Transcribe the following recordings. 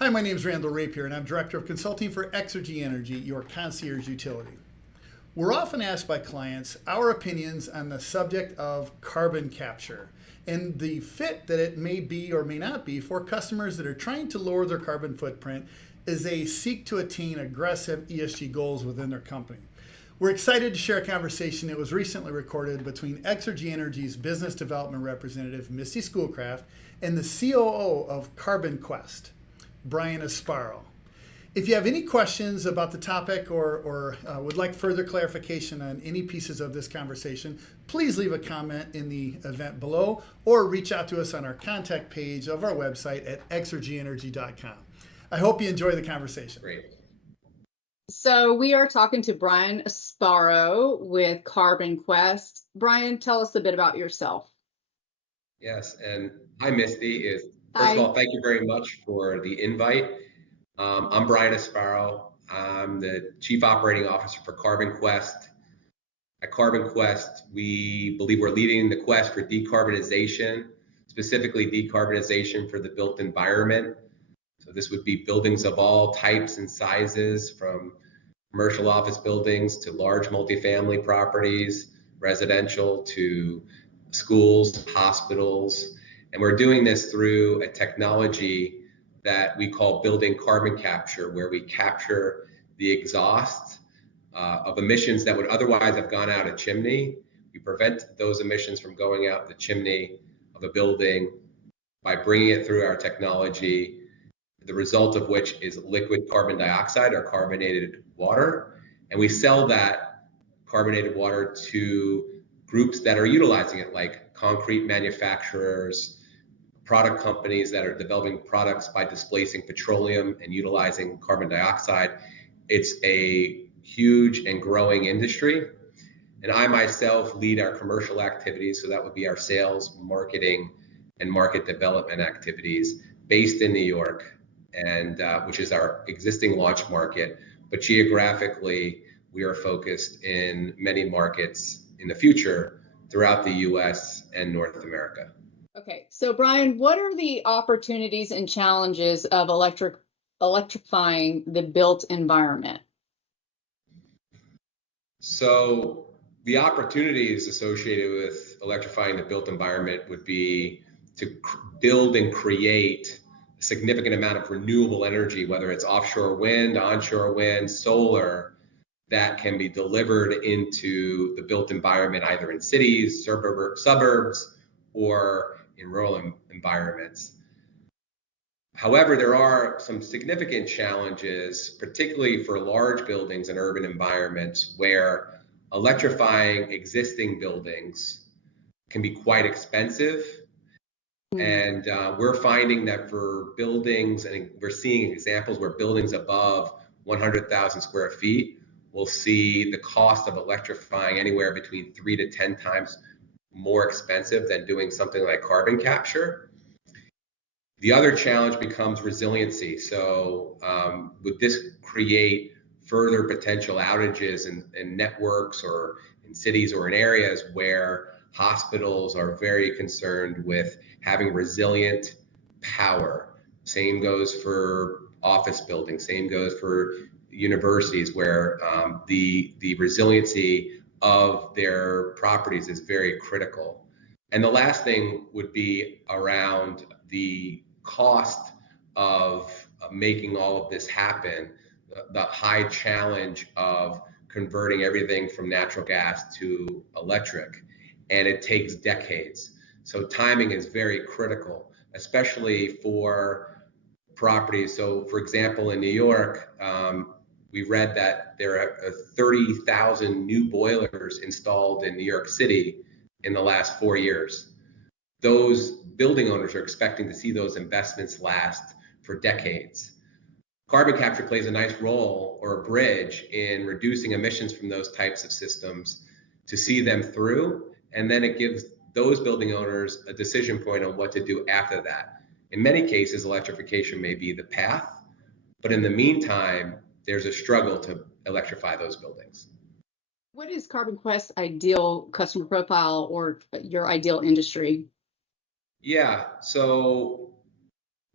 Hi, my name is Randall Rapier, and I'm Director of Consulting for Exergy Energy, your concierge utility. We're often asked by clients our opinions on the subject of carbon capture and the fit that it may be or may not be for customers that are trying to lower their carbon footprint as they seek to attain aggressive ESG goals within their company. We're excited to share a conversation that was recently recorded between Exergy Energy's business development representative, Misty Schoolcraft, and the COO of CarbonQuest, Brian Asparro. If you have any questions about the topic or would like further clarification on any pieces of this conversation, please leave a comment in the event below or reach out to us on our contact page of our website at exergyenergy.com. I hope you enjoy the conversation. Great. So we are talking to Brian Asparro with CarbonQuest. Brian, tell us a bit about yourself. Yes, and hi, Misty. First of Hi. all, thank you very much for the invite. I'm Brian Asparro. I'm the Chief Operating Officer for CarbonQuest. At CarbonQuest, we believe we're leading the quest for decarbonization, specifically decarbonization for the built environment. So this would be buildings of all types and sizes, from commercial office buildings to large multifamily properties, residential to schools, hospitals. And we're doing this through a technology that we call building carbon capture, where we capture the exhaust of emissions that would otherwise have gone out a chimney. We prevent those emissions from going out the chimney of a building by bringing it through our technology, the result of which is liquid carbon dioxide or carbonated water. And we sell that carbonated water to groups that are utilizing it, like concrete manufacturers, product companies that are developing products by displacing petroleum and utilizing carbon dioxide. It's a huge and growing industry. And I myself lead our commercial activities, so that would be our sales, marketing, and market development activities based in New York, and which is our existing launch market. But geographically, we are focused in many markets in the future throughout the US and North America. Okay, so Brian, what are the opportunities and challenges of electrifying the built environment? So the opportunities associated with electrifying the built environment would be to build and create a significant amount of renewable energy, whether it's offshore wind, onshore wind, solar, that can be delivered into the built environment, either in cities, suburbs, or in rural environments. However, there are some significant challenges, particularly for large buildings and urban environments, where electrifying existing buildings can be quite expensive. And we're finding that for buildings, and we're seeing examples where buildings above 100,000 square feet will see the cost of electrifying anywhere between 3 to 10 times more expensive than doing something like carbon capture. The other challenge becomes resiliency. So would this create further potential outages in networks or in cities or in areas where hospitals are very concerned with having resilient power? Same goes for office buildings, same goes for universities, where the resiliency of their properties is very critical. And the last thing would be around the cost of making all of this happen, the high challenge of converting everything from natural gas to electric. And it takes decades. So timing is very critical, especially for properties. So for example, in New York, we read that there are 30,000 new boilers installed in New York City in the last 4 years. Those building owners are expecting to see those investments last for decades. Carbon capture plays a nice role, or a bridge, in reducing emissions from those types of systems to see them through, and then it gives those building owners a decision point on what to do after that. In many cases, electrification may be the path, but in the meantime, there's a struggle to electrify those buildings. What is CarbonQuest's ideal customer profile or your ideal industry? Yeah, so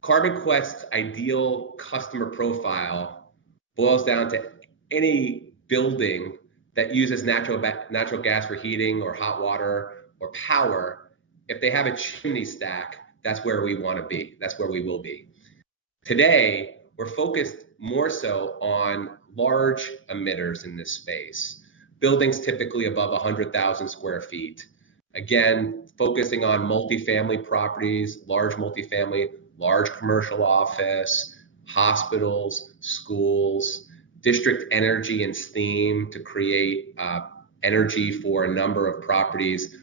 CarbonQuest's ideal customer profile boils down to any building that uses natural gas for heating or hot water or power. If they have a chimney stack, that's where we want to be. That's where we will be. Today, we're focused more so on large emitters in this space, buildings typically above 100,000 square feet. Again, focusing on multifamily properties, large multifamily, large commercial office, hospitals, schools, district energy and steam to create energy for a number of properties.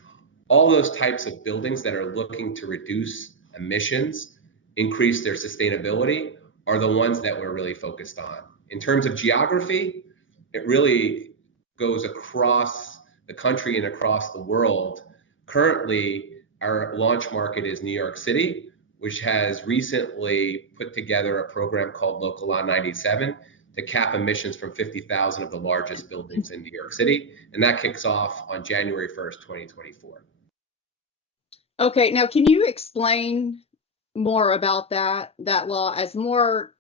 All those types of buildings that are looking to reduce emissions, increase their sustainability, are the ones that we're really focused on. In terms of geography, it really goes across the country and across the world. Currently, our launch market is New York City, which has recently put together a program called Local Law 97 to cap emissions from 50,000 of the largest buildings in New York City. And that kicks off on January 1st, 2024. Okay, now can you explain more about that law as more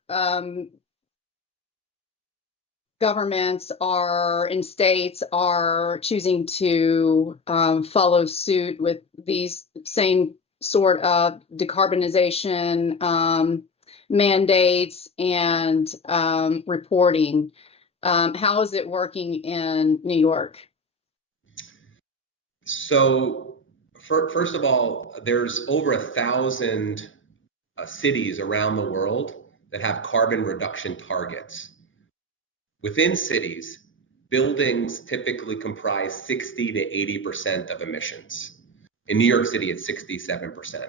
governments are in states are choosing to follow suit with these same sort of decarbonization mandates and reporting. How is it working in New York? So first of all, there's over 1,000 cities around the world that have carbon reduction targets. Within cities, buildings typically comprise 60 to 80% of emissions. In New York City, it's 67%.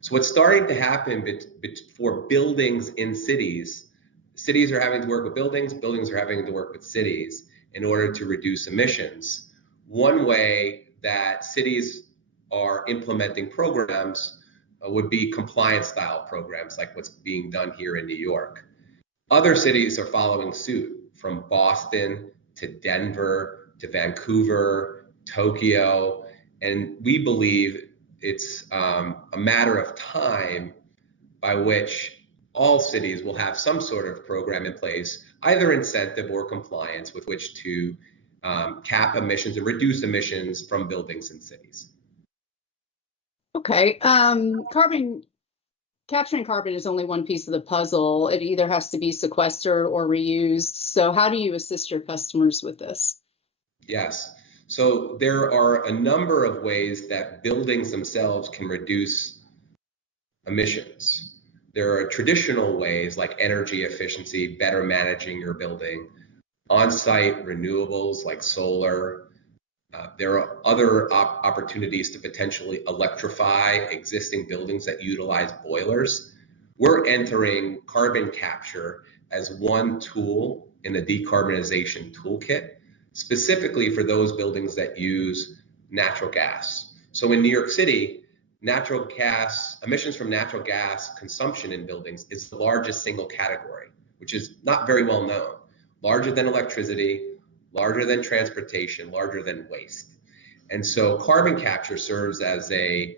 So what's starting to happen for buildings in cities, cities are having to work with buildings, buildings are having to work with cities in order to reduce emissions. One way that cities are implementing programs would be compliance style programs like what's being done here in New York. Other cities are following suit, from Boston to Denver to Vancouver, Tokyo, and we believe it's a matter of time by which all cities will have some sort of program in place, either incentive or compliance, with which to cap emissions and reduce emissions from buildings and cities. Okay, capturing carbon is only one piece of the puzzle. It either has to be sequestered or reused. So how do you assist your customers with this? Yes. So there are a number of ways that buildings themselves can reduce emissions. There are traditional ways like energy efficiency, better managing your building, on-site renewables like solar. There are other opportunities to potentially electrify existing buildings that utilize boilers. We're entering carbon capture as one tool in the decarbonization toolkit, specifically for those buildings that use natural gas. So in New York City, natural gas emissions from natural gas consumption in buildings is the largest single category, which is not very well known. Larger than electricity, larger than transportation, larger than waste. And so carbon capture serves as a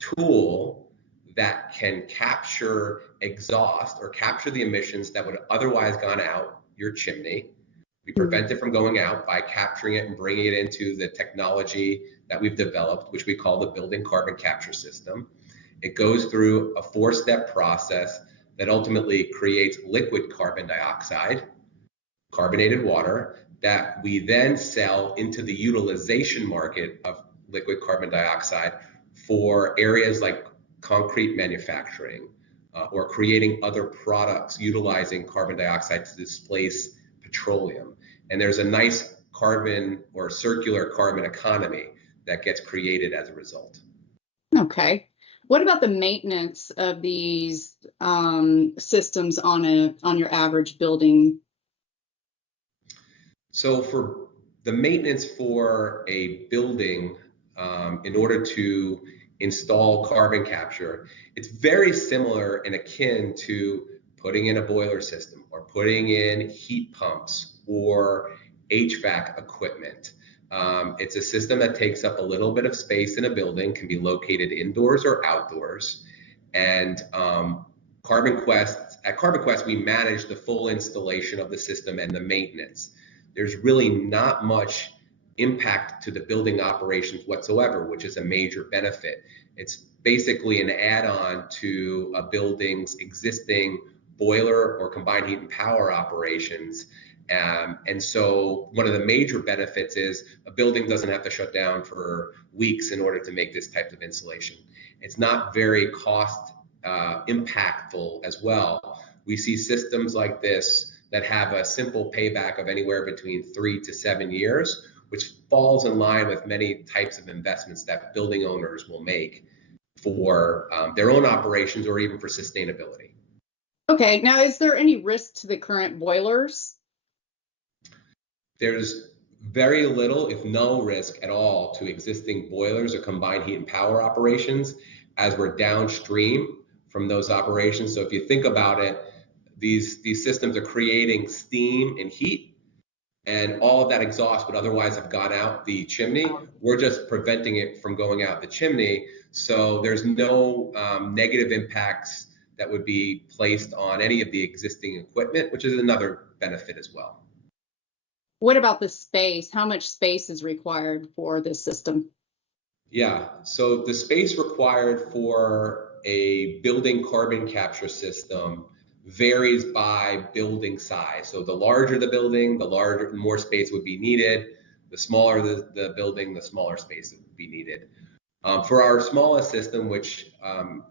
tool that can capture exhaust or capture the emissions that would otherwise gone out your chimney. We prevent it from going out by capturing it and bringing it into the technology that we've developed, which we call the building carbon capture system. It goes through a 4-step process that ultimately creates liquid carbon dioxide, carbonated water, that we then sell into the utilization market of liquid carbon dioxide for areas like concrete manufacturing or creating other products utilizing carbon dioxide to displace petroleum. And there's a nice carbon or circular carbon economy that gets created as a result. Okay. What about the maintenance of these systems on your average building? So for the maintenance for a building, in order to install carbon capture, it's very similar and akin to putting in a boiler system or putting in heat pumps or HVAC equipment. It's a system that takes up a little bit of space in a building, can be located indoors or outdoors. And at CarbonQuest, we manage the full installation of the system and the maintenance. There's really not much impact to the building operations whatsoever, which is a major benefit. It's basically an add-on to a building's existing boiler or combined heat and power operations. And so one of the major benefits is a building doesn't have to shut down for weeks in order to make this type of installation. It's not very cost impactful as well. We see systems like this that have a simple payback of anywhere between 3 to 7 years, which falls in line with many types of investments that building owners will make for their own operations or even for sustainability. Okay, now is there any risk to the current boilers? There's very little, if no risk at all, to existing boilers or combined heat and power operations as we're downstream from those operations. So if you think about it, these systems are creating steam and heat, and all of that exhaust would otherwise have gone out the chimney. We're just preventing it from going out the chimney. So there's no negative impacts that would be placed on any of the existing equipment, which is another benefit as well. What about the space? How much space is required for this system? Yeah, so the space required for a building carbon capture system varies by building size. So the larger the building, the more space would be needed. The smaller the building, the smaller space would be needed. For our smallest system, which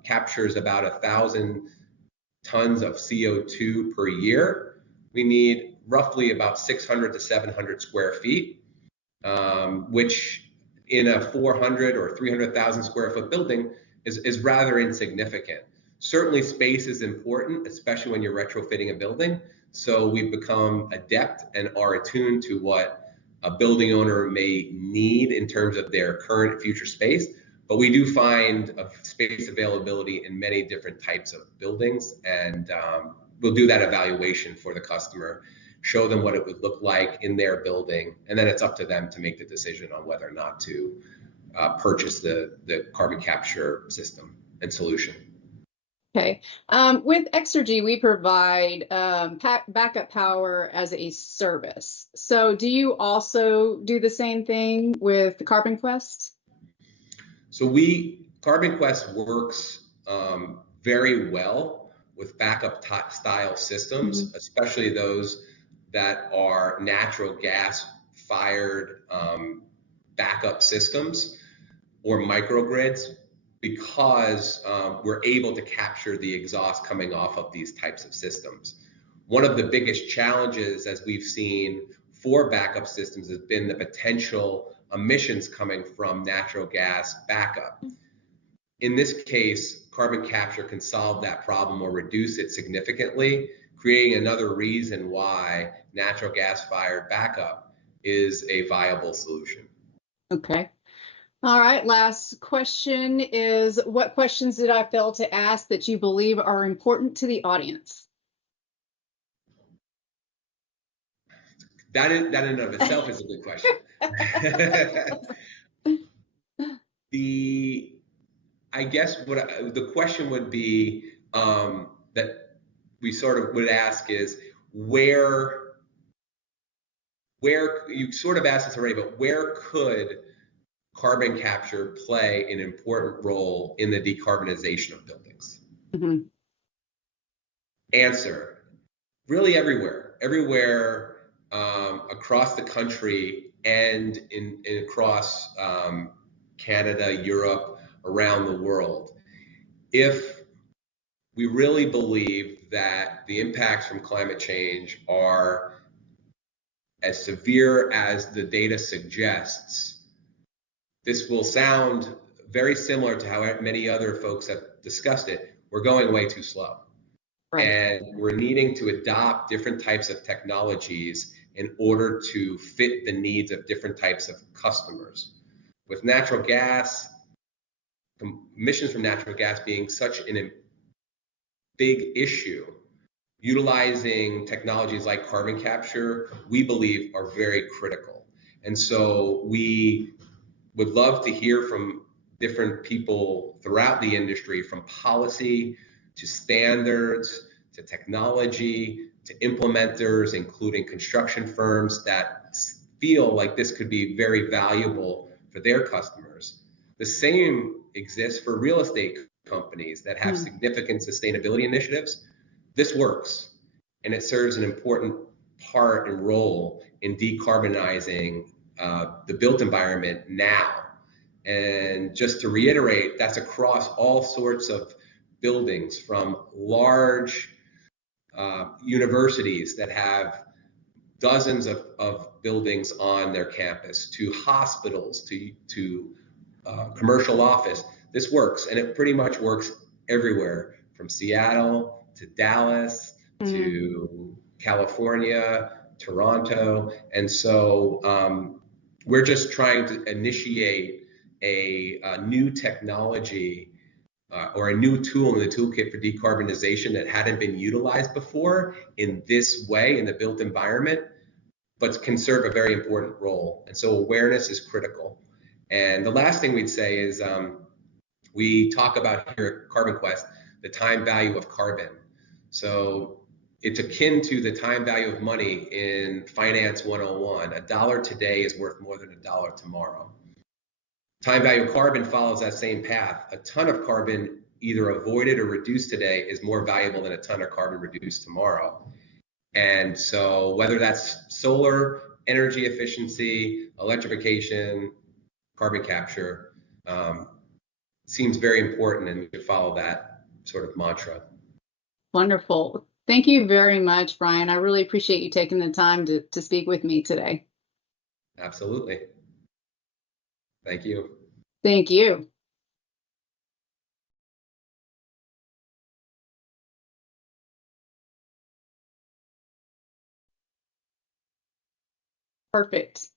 captures about 1,000 tons of CO2 per year, we need roughly about 600 to 700 square feet, which in a 400 or 300,000 square foot building is rather insignificant. Certainly space is important, especially when you're retrofitting a building. So we've become adept and are attuned to what a building owner may need in terms of their current and future space. But we do find space availability in many different types of buildings, and we'll do that evaluation for the customer, show them what it would look like in their building, and then it's up to them to make the decision on whether or not to purchase the carbon capture system and solution. Okay. With Exergy, we provide backup power as a service. So do you also do the same thing with the CarbonQuest? So CarbonQuest works very well with backup style systems, especially those that are natural gas fired backup systems or microgrids, because we're able to capture the exhaust coming off of these types of systems. One of the biggest challenges, as we've seen for backup systems, has been the potential emissions coming from natural gas backup. In this case, carbon capture can solve that problem or reduce it significantly, creating another reason why natural gas fired backup is a viable solution. Okay. All right. Last question is, what questions did I fail to ask that you believe are important to the audience? That in and of itself is a good question. I guess the question would be that we sort of would ask is where you sort of asked this already, but where could carbon capture play an important role in the decarbonization of buildings? Answer: really everywhere across the country and across Canada, Europe, around the world. If we really believe that the impacts from climate change are as severe as the data suggests, this will sound very similar to how many other folks have discussed it. We're going way too slow. Right. And we're needing to adopt different types of technologies in order to fit the needs of different types of customers. With natural gas, emissions from natural gas being such a big issue, utilizing technologies like carbon capture, we believe, are very critical. And so we would love to hear from different people throughout the industry, from policy to standards, to technology, to implementers, including construction firms that feel like this could be very valuable for their customers. The same exists for real estate companies that have significant sustainability initiatives. This works, and it serves an important part and role in decarbonizing the built environment now. And just to reiterate, that's across all sorts of buildings, from large universities that have dozens of buildings on their campus, to hospitals, to commercial office. This works, and it pretty much works everywhere, from Seattle to Dallas to California, Toronto. And so we're just trying to initiate a new technology or a new tool in the toolkit for decarbonization that hadn't been utilized before in this way in the built environment, but can serve a very important role. And so awareness is critical. And the last thing we'd say is we talk about here at CarbonQuest the time value of carbon. So it's akin to the time value of money in Finance 101. $1 today is worth more than $1 tomorrow. Time value of carbon follows that same path. A ton of carbon either avoided or reduced today is more valuable than a ton of carbon reduced tomorrow. And so whether that's solar, energy efficiency, electrification, carbon capture, seems very important, and we should follow that sort of mantra. Wonderful. Thank you very much, Brian. I really appreciate you taking the time to speak with me today. Absolutely. Thank you. Thank you. Perfect.